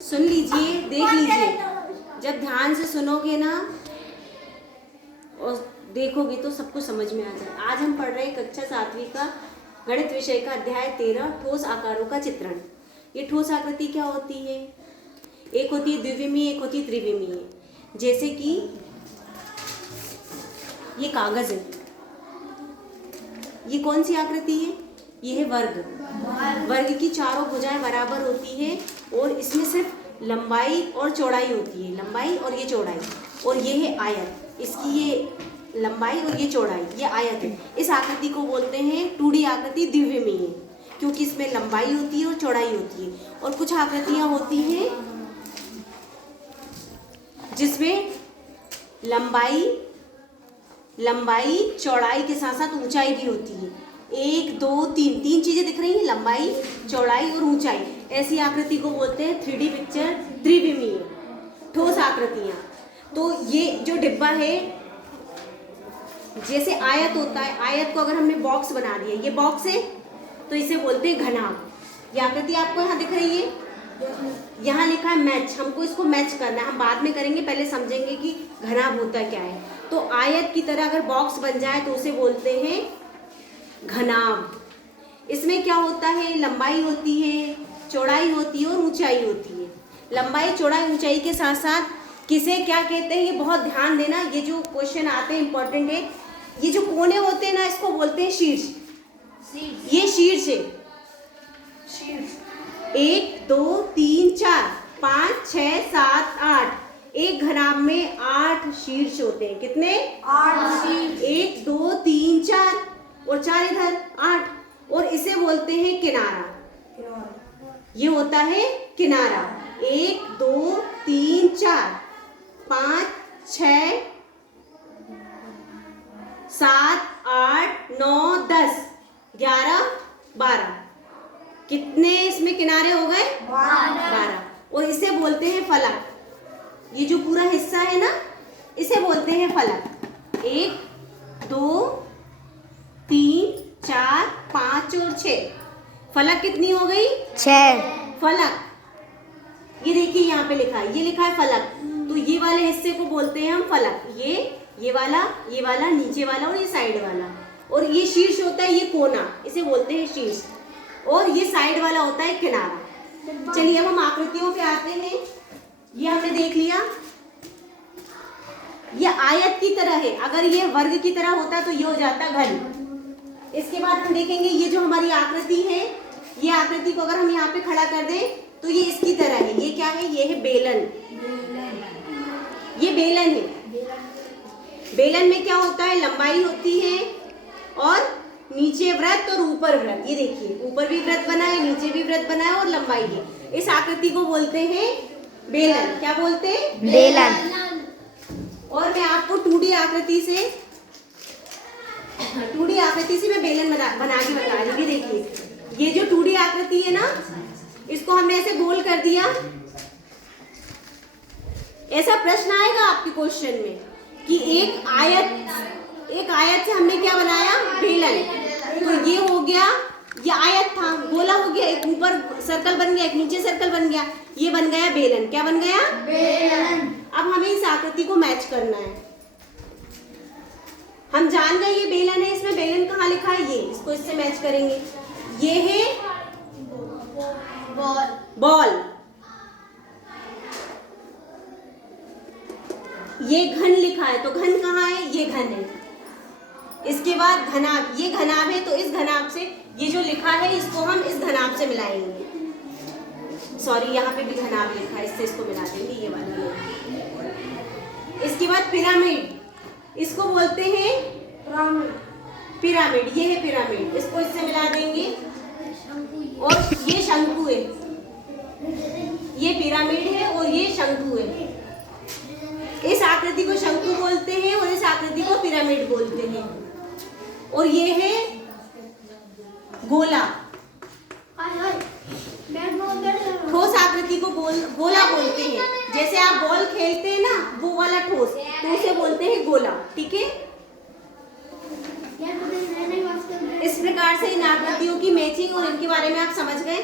सुन लीजिए, देख लीजिए। जब ध्यान से सुनोगे ना और देखोगे तो सब कुछ समझ में आ जाए। आज हम पढ़ रहे हैं कक्षा 7वीं का गणित विषय का अध्याय 13 ठोस आकारों का चित्रण। ये ठोस आकृति क्या होती है? एक होती है द्विविमीय, एक होती है त्रिविमीय। जैसे कि ये कागज है, ये कौन सी आकृति है? ये है वर्ग। वर्ग की चारों भुजाएं बराबर होती है और इसमें सिर्फ लंबाई और चौड़ाई होती है, लंबाई और ये चौड़ाई। और ये है आयत, इसकी ये लंबाई और ये चौड़ाई, ये आयत है। इस आकृति को बोलते हैं 2D आकृति द्विविमीय, क्योंकि इसमें लंबाई होती है और चौड़ाई होती है। और कुछ आकृतियां होती हैं जिसमें लंबाई चौड़ाई के साथ साथ ऊंचाई भी होती है। 1 2 3 तीन चीजें दिख रही हैं, लंबाई, चौड़ाई और ऊंचाई। ऐसी आकृति को बोलते हैं 3D पिक्चर, त्रिविमीय ठोस आकृतियां। तो ये जो डिब्बा है, जैसे आयत होता है, आयत को अगर हमने बॉक्स बना दिया, ये बॉक्स है तो इसे बोलते हैं घनाभ। ये आकृति आपको यहाँ दिख रही है, यहाँ लिखा है मैच। हमको इसको मैच करना है, हम बाद में करेंगे, पहले समझेंगे कि घनाभ होता क्या है। तो आयत की तरह अगर बॉक्स बन जाए तो उसे बोलते हैं घनाभ। इसमें क्या होता है? लंबाई होती है, चौड़ाई होती है और ऊंचाई होती है। लंबाई, चौड़ाई, ऊंचाई के साथ साथ किसे क्या कहते हैं, ये बहुत ध्यान देना। ये जो क्वेश्चन आते हैं इंपॉर्टेंट है। ये जो कोने होते हैं ना, इसको बोलते हैं शीर्ष। ये शीर्ष है। 1 2 3 4 5 6 7 8। एक घनाभ में 8 शीर्ष होते हैं। कितने? 8 शीर्ष। 1 2 3 4 और 4 इधर, 8। और इसे बोलते हैं किनारा। ये होता है किनारा। 1 2 3 4 5 6 7 8 9 10 11 12। कितने इसमें किनारे हो गए? 12। और इसे बोलते हैं फलक। ये जो पूरा हिस्सा है ना, इसे बोलते हैं फलक। 1 2 3 4 5 और 6। फलक कितनी हो गई? 6 फलक। ये देखिए यहाँ पे लिखा है, ये लिखा है फलक। तो ये वाले हिस्से को बोलते हैं हम फलक। ये वाला, नीचे वाला और ये साइड वाला। और ये शीर्ष होता है, ये कोना, इसे बोलते हैं शीर्ष। और ये साइड वाला होता है किनारा। चलिए अब हम आकृतियों पे आते हैं। ये हमने देख लिया, ये आयत की तरह है। अगर ये वर्ग की तरह होता तो ये हो जाता घन। इसके बाद हम देखेंगे ये जो हमारी आकृति है, ये आकृति को अगर हम यहाँ पे खड़ा कर दें तो ये इसकी तरह है। ये क्या है? ये है बेलन। ये बेलन है। बेलन में क्या होता है? लंबाई होती है और नीचे वृत्त और ऊपर वृत्त। ये देखिए, ऊपर भी वृत्त बना है, नीचे भी वृत्त बना है और लंबाई है। इस आकृति को बोलते हैं बेलन। क्या बोलते हैं? बेलन। और मैं आपको 2D आकृति से मैं बेलन बना के बता रही हूँ। देखिए, ये जो 2D आकृति है ना, इसको हमने ऐसे गोल कर दिया। ऐसा प्रश्न आएगा आपके क्वेश्चन में कि एक आयत से हमने क्या बनाया? बेलन। तो ये हो गया, ये आयत था, गोला हो गया, एक ऊपर सर्कल बन गया, एक नीचे सर्कल बन गया, ये बन गया बेलन। क्या बन गया? बेलन। अब हमें इस आकृति को मैच करना है। हम जान गए ये बेलन है, इसमें बेलन कहाँ लिखा है? ये, इसको इससे मैच करेंगे। ये है बॉल। ये घन लिखा है, तो घन कहाँ है? ये घन है। इसके बाद घनाभ, ये घनाभ है, तो इस घनाभ से ये जो लिखा है इसको हम इस घनाभ से मिलाएंगे। सॉरी, यहाँ पे भी घनाभ लिखा है, इससे इसको मिला देंगे, ये वाला। इसके बाद पिरामिड, इसको बोलते हैं पिरामिड। ये है पिरामिड, इसको इससे मिला देंगे। और ये शंकु है, ये पिरामिड है और ये शंकु है। इस आकृति को शंकु बोलते हैं और इस आकृति को पिरामिड बोलते हैं। और ये है गोला। ठोस आकृति को गोला बोलते हैं। जैसे आप बॉल खेलते हैं ना, वो वाला ठोस, तो उसे बोलते हैं गोला। ठीक है। इस प्रकार से इन आकृतियों की मैचिंग और इनके बारे में आप समझ गए।